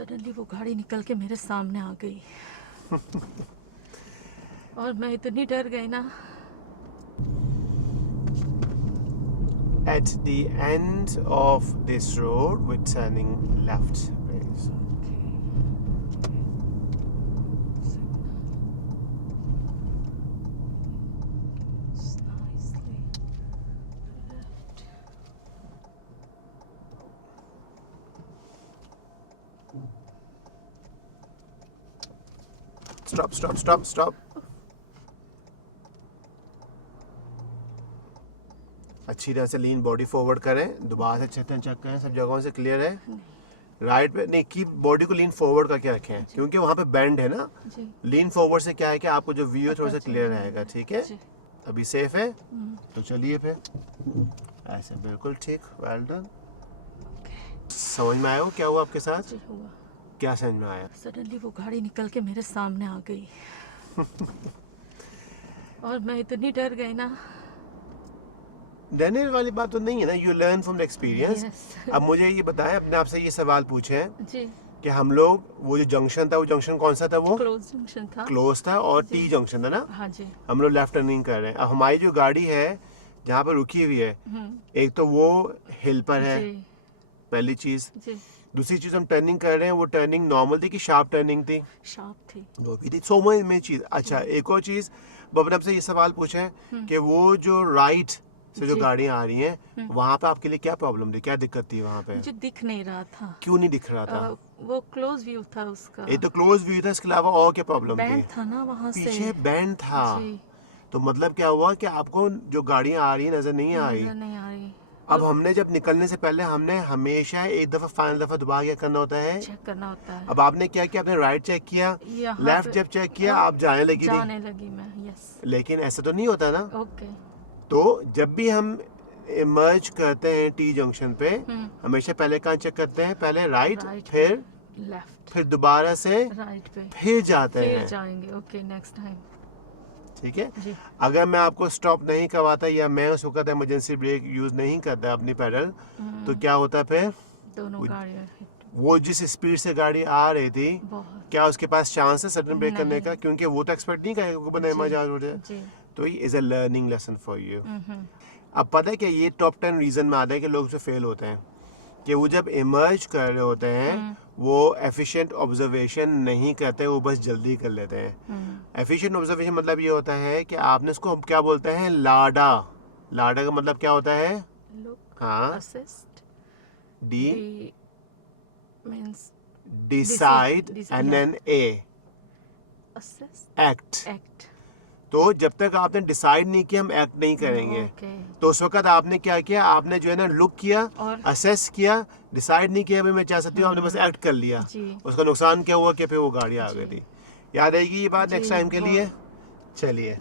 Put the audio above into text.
Suddenly वो गाड़ी निकल के मेरे सामने आ गई और मैं इतनी डर गई ना। At the end of this road, we're turning left, please. Stop, stop, stop, stop. अच्छी तरह से लीन बॉडी फॉरवर्ड करें, दोबारा से चेक करें सब जगहों से क्लियर है। राइट पे नहीं, की बॉडी को लीन फॉरवर्ड करके रखें क्योंकि वहाँ पे बेंड है ना। लीन फॉरवर्ड से क्या है कि आपको जो व्यू है थोड़ा सा क्लियर रहेगा। ठीक है, अभी सेफ है तो चलिए फिर ऐसे बिल्कुल ठीक। Well done. समझ में आया क्या हुआ आपके साथ? क्या समझ में आया? सडनली वो गाड़ी निकल के मेरे सामने आ गई और मैं इतनी डर गई ना। डरने वाली बात तो नहीं है ना, you learn from the experience. अब मुझे ये बताएं, अपने आप से ये सवाल पूछें जी कि हम लोग वो जो जंक्शन था, वो जंक्शन कौन सा था? वो क्लोज जंक्शन था। क्लोज था और टी जंक्शन था ना। हाँ जी। हम लोग लेफ्ट टर्निंग कर रहे हैं। अब हमारी जो गाड़ी है जहाँ पर रुकी हुई है, एक तो वो हिल पर है, पहली चीज। दूसरी चीज हम टर्निंग कर रहे हैं, वो टर्निंग नॉर्मल थी कि शार्प टर्निंग थी? शार्प थी। वो भी थी। सो में चीज। अच्छा, एक और चीज अपने आप से ये सवाल पूछें कि वो जो राइट से जो गाड़ियां आ रही हैं, वहाँ पे आपके लिए क्या प्रॉब्लम थी, क्या दिक्कत थी वहाँ पे? मुझे दिख नहीं रहा था। क्यों नहीं दिख रहा था? वो क्लोज व्यू था उसका। ये तो क्लोज व्यू था, इसके अलावा और क्या प्रॉब्लम थी? बैंड था ना वहाँ से। पीछे बैंड था। तो मतलब क्या हुआ कि आपको जो गाड़ियां आ रही है नजर नहीं आ रही। नहीं आ रही। अब हमने जब निकलने से पहले हमने हमेशा एक दफा फाइनल दफा दोबारा क्या करना होता है? चेक करना होता है। अब आपने क्या किया? आपने राइट चेक किया, लेफ्ट जब चेक किया आप जाने लगी मैं। यस। लेकिन ऐसा तो नहीं होता ना। ओके। तो जब भी हम इमर्ज करते हैं टी जंक्शन पे, हमेशा पहले कहाँ चेक करते हैं? पहले राइट, फिर लेफ्ट, फिर दोबारा से राइट पे, फिर जाते हैं। जाएंगे। Okay, next time. ठीक है। अगर मैं आपको स्टॉप नहीं करवाता या मैं उस वक्त इमरजेंसी ब्रेक यूज नहीं करता अपनी पैडल, तो क्या होता फिर? दोनों गाड़ियां वो जिस स्पीड से गाड़ी आ रही थी, क्या उसके पास चांस है सडन ब्रेक करने का? क्योंकि वो तो एक्सपेक्ट नहीं करेगा कि बंदा इमरजेंसी हो जाए। तो ये is a learning lesson for you. अब पता है क्या, ये टॉप 10 रीजन में आता है कि लोग जो फेल होते हैं कि वो जब इमर्ज कर रहे होते हैं वो एफिशिएंट ऑब्जर्वेशन नहीं करते, वो बस जल्दी कर लेते हैं। एफिशिएंट ऑब्जर्वेशन मतलब ये होता है कि आपने इसको क्या बोलते हैं? लाडा। लाडा का मतलब क्या होता है? हाँ, assist, D means decide and then A assist, act. तो जब तक आपने डिसाइड नहीं किया हम एक्ट नहीं करेंगे। तो उस वक्त आपने क्या किया? आपने जो है ना लुक किया, असेस किया, डिसाइड नहीं किया भाई मैं चाह सकती हूँ, आपने बस एक्ट कर लिया। उसका नुकसान क्या हुआ कि फिर वो गाड़ी आ गई थी। याद आएगी ये बात नेक्स्ट टाइम के लिए? चलिए।